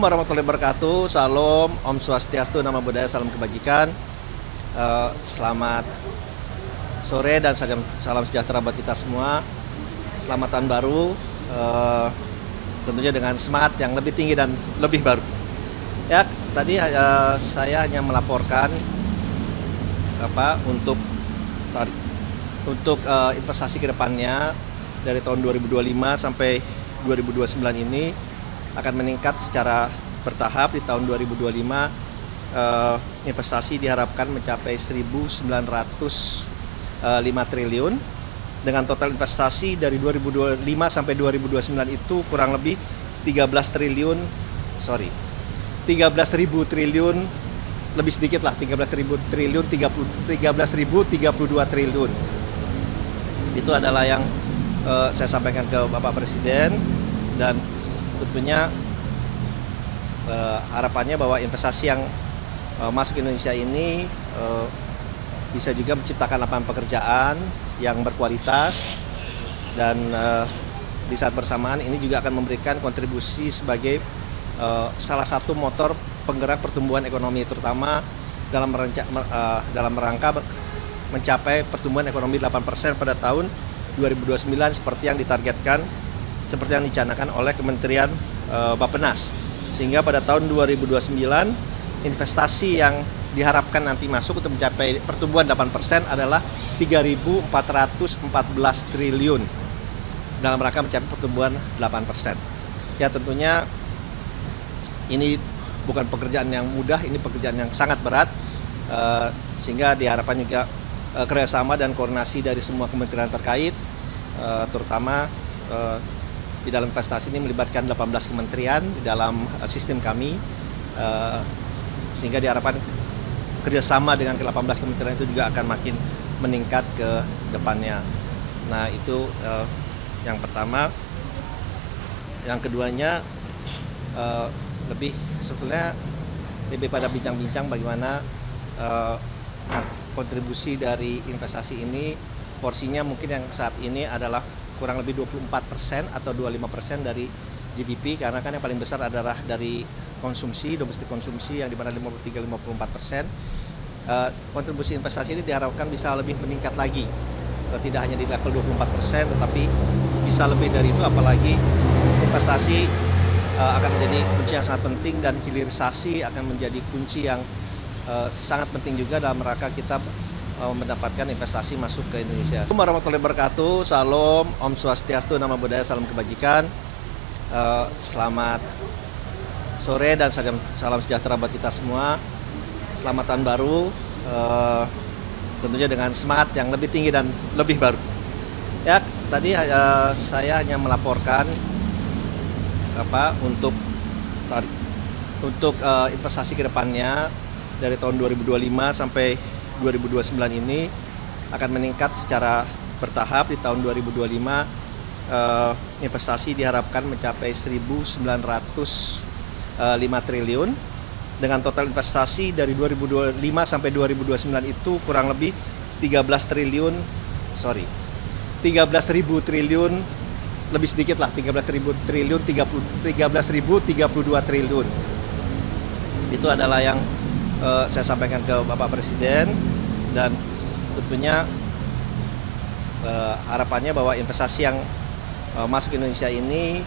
Warahmatullahi wabarakatuh. Salam, Om Swastiastu, Namo Buddhaya, salam kebajikan. Selamat sore dan salam sejahtera buat kita semua. Selamat tahun baru, tentunya dengan semangat yang lebih tinggi dan lebih baru. Ya, tadi saya hanya melaporkan untuk investasi ke depannya dari tahun 2025 sampai 2029 ini akan meningkat secara bertahap. Di tahun 2025 investasi diharapkan mencapai 1.905 triliun dengan total investasi dari 2025 sampai 2029 itu kurang lebih 13.000 triliun, lebih sedikit lah, 13.032 triliun. Itu adalah yang saya sampaikan ke Bapak Presiden, dan tentunya harapannya bahwa investasi yang masuk ke Indonesia ini bisa juga menciptakan lapangan pekerjaan yang berkualitas, dan di saat bersamaan ini juga akan memberikan kontribusi sebagai salah satu motor penggerak pertumbuhan ekonomi, terutama dalam rangka mencapai pertumbuhan ekonomi 8% pada tahun 2029 seperti yang ditargetkan, seperti yang dicanangkan oleh Kementerian Bappenas. Sehingga pada tahun 2029 investasi yang diharapkan nanti masuk untuk mencapai pertumbuhan 8% adalah 3.414 triliun dalam rangka mencapai pertumbuhan 8%. Ya, tentunya ini bukan pekerjaan yang mudah, ini pekerjaan yang sangat berat, sehingga diharapkan juga kerjasama dan koordinasi dari semua kementerian terkait, terutama di dalam investasi ini melibatkan 18 kementerian di dalam sistem kami, sehingga diharapkan kerjasama dengan ke-18 kementerian itu juga akan makin meningkat ke depannya. Nah, itu yang pertama. Yang keduanya sebetulnya lebih pada bincang-bincang bagaimana kontribusi dari investasi ini, porsinya mungkin yang saat ini adalah kurang lebih 24% atau 25% dari GDP, karena kan yang paling besar adalah dari konsumsi, domestik konsumsi, yang dimana 53-54%. Kontribusi investasi ini diharapkan bisa lebih meningkat lagi, tidak hanya di level 24%, tetapi bisa lebih dari itu, apalagi investasi akan menjadi kunci yang sangat penting, dan hilirisasi akan menjadi kunci yang sangat penting juga dalam rangka kita mendapatkan investasi masuk ke Indonesia. Assalamualaikum warahmatullahi wabarakatuh. Salam, Om Swastiastu, Namo Buddhaya, salam kebajikan. Selamat sore dan salam sejahtera buat kita semua. Selamat tahun baru, tentunya dengan semangat yang lebih tinggi dan lebih baru. Ya, tadi saya hanya melaporkan untuk investasi ke depannya dari tahun 2025 sampai 2029 ini akan meningkat secara bertahap. Di tahun 2025 investasi diharapkan mencapai 1.905 triliun dengan total investasi dari 2025 sampai 2029 itu kurang lebih 13.000 triliun, lebih sedikit lah, 13.032 triliun. Itu adalah yang saya sampaikan ke Bapak Presiden, dan tentunya harapannya bahwa investasi yang masuk ke Indonesia ini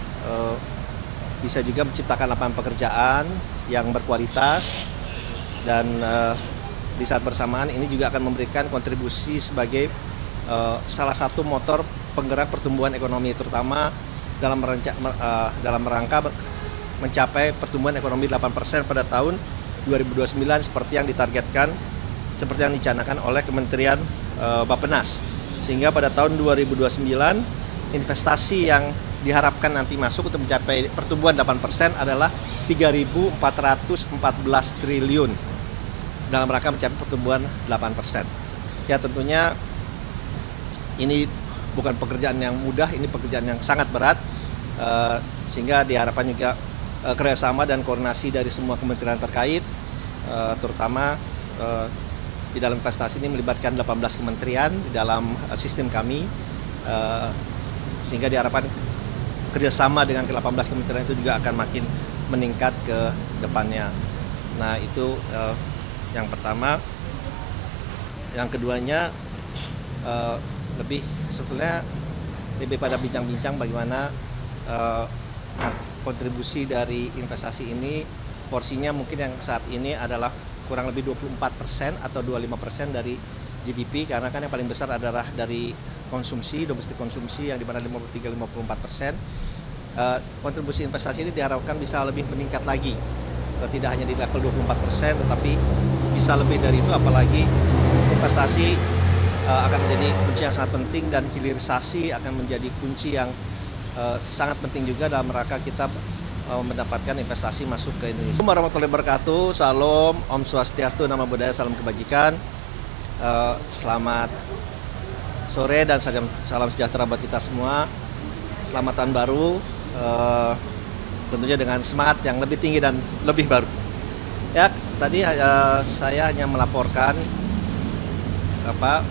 bisa juga menciptakan lapangan pekerjaan yang berkualitas, dan di saat bersamaan ini juga akan memberikan kontribusi sebagai salah satu motor penggerak pertumbuhan ekonomi, terutama dalam rangka mencapai pertumbuhan ekonomi 8% pada tahun 2029 seperti yang ditargetkan, seperti yang dicanangkan oleh Kementerian Bappenas. Sehingga pada tahun 2029 investasi yang diharapkan nanti masuk untuk mencapai pertumbuhan 8% adalah 3.414 triliun dalam rangka mencapai pertumbuhan 8%. Ya, tentunya ini bukan pekerjaan yang mudah, ini pekerjaan yang sangat berat, sehingga diharapkan juga kerjasama dan koordinasi dari semua kementerian terkait, terutama di dalam investasi ini melibatkan 18 kementerian di dalam sistem kami, sehingga diharapkan kerjasama dengan ke-18 kementerian itu juga akan makin meningkat ke depannya. Nah itu yang pertama. Yang keduanya sebetulnya lebih pada bincang-bincang bagaimana kontribusi dari investasi ini, porsinya mungkin yang saat ini adalah kurang lebih 24% atau 25% dari GDP, karena kan yang paling besar adalah dari konsumsi, domestik konsumsi yang di mana 53-54%. Kontribusi investasi ini diharapkan bisa lebih meningkat lagi, tidak hanya di level 24%, tetapi bisa lebih dari itu, apalagi investasi akan menjadi kunci yang sangat penting dan hilirisasi akan menjadi kunci yang sangat penting juga dalam rangka kita mendapatkan investasi masuk ke Indonesia. Assalamualaikum warahmatullahi wabarakatuh, salam, Om Swastiastu, nama budaya, salam kebajikan. Selamat sore dan salam sejahtera buat kita semua. Selamat tahun baru, tentunya dengan semangat yang lebih tinggi dan lebih baru. Ya, tadi saya hanya melaporkan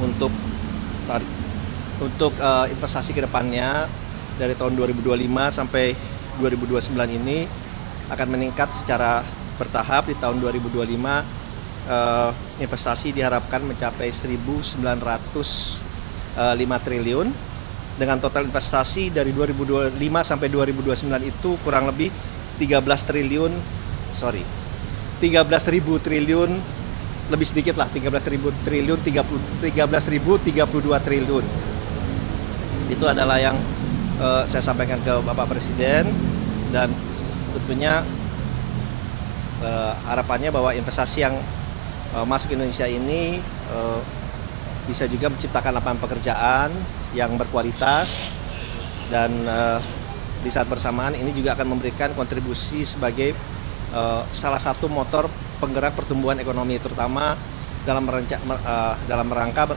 untuk investasi ke depannya dari tahun 2025 sampai 2029 ini akan meningkat secara bertahap. Di tahun 2025 investasi diharapkan mencapai 1.905 triliun dengan total investasi dari 2025 sampai 2029 itu kurang lebih 13.000 triliun, lebih sedikit lah, 13.032 triliun. Itu adalah yang saya sampaikan ke Bapak Presiden, dan tentunya harapannya bahwa investasi yang masuk Indonesia ini bisa juga menciptakan lapangan pekerjaan yang berkualitas, dan di saat bersamaan ini juga akan memberikan kontribusi sebagai salah satu motor penggerak pertumbuhan ekonomi, terutama dalam rangka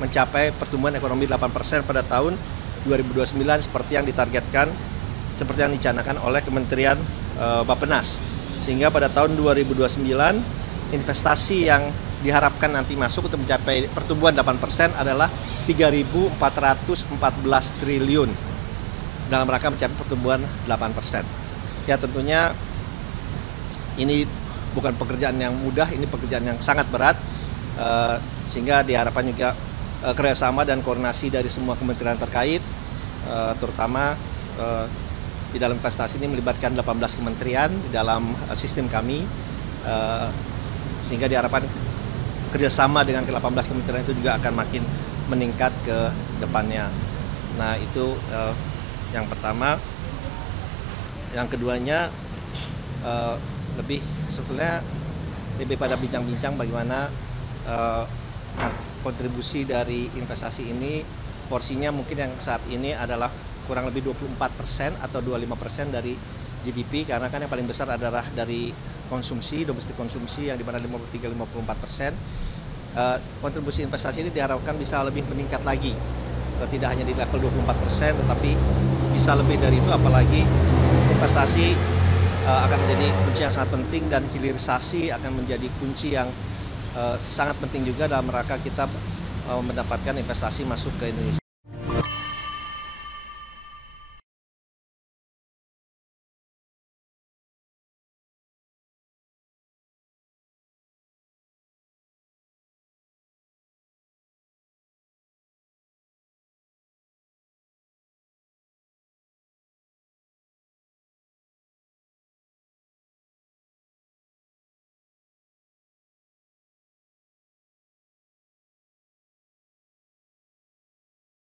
mencapai pertumbuhan ekonomi 8% pada tahun 2029 seperti yang ditargetkan, seperti yang dicanangkan oleh Kementerian Bappenas. Sehingga pada tahun 2029 investasi yang diharapkan nanti masuk untuk mencapai pertumbuhan 8% adalah 3.414 triliun dalam rangka mencapai pertumbuhan 8%. Ya, tentunya ini bukan pekerjaan yang mudah, ini pekerjaan yang sangat berat, sehingga diharapkan juga kerjasama dan koordinasi dari semua kementerian terkait, terutama di dalam investasi ini melibatkan 18 kementerian di dalam sistem kami, sehingga diharapkan kerjasama dengan ke-18 kementerian itu juga akan makin meningkat ke depannya. Nah itu yang pertama. Yang keduanya sebetulnya lebih pada bincang-bincang bagaimana kontribusi dari investasi ini, porsinya mungkin yang saat ini adalah kurang lebih 24% atau 25% dari GDP, karena kan yang paling besar adalah dari konsumsi, domestik konsumsi yang di mana 53-54%. Kontribusi investasi ini diharapkan bisa lebih meningkat lagi, tidak hanya di level 24%, tetapi bisa lebih dari itu, apalagi investasi akan menjadi kunci yang sangat penting dan hilirisasi akan menjadi kunci yang sangat penting juga dalam rangka kita mendapatkan investasi masuk ke Indonesia.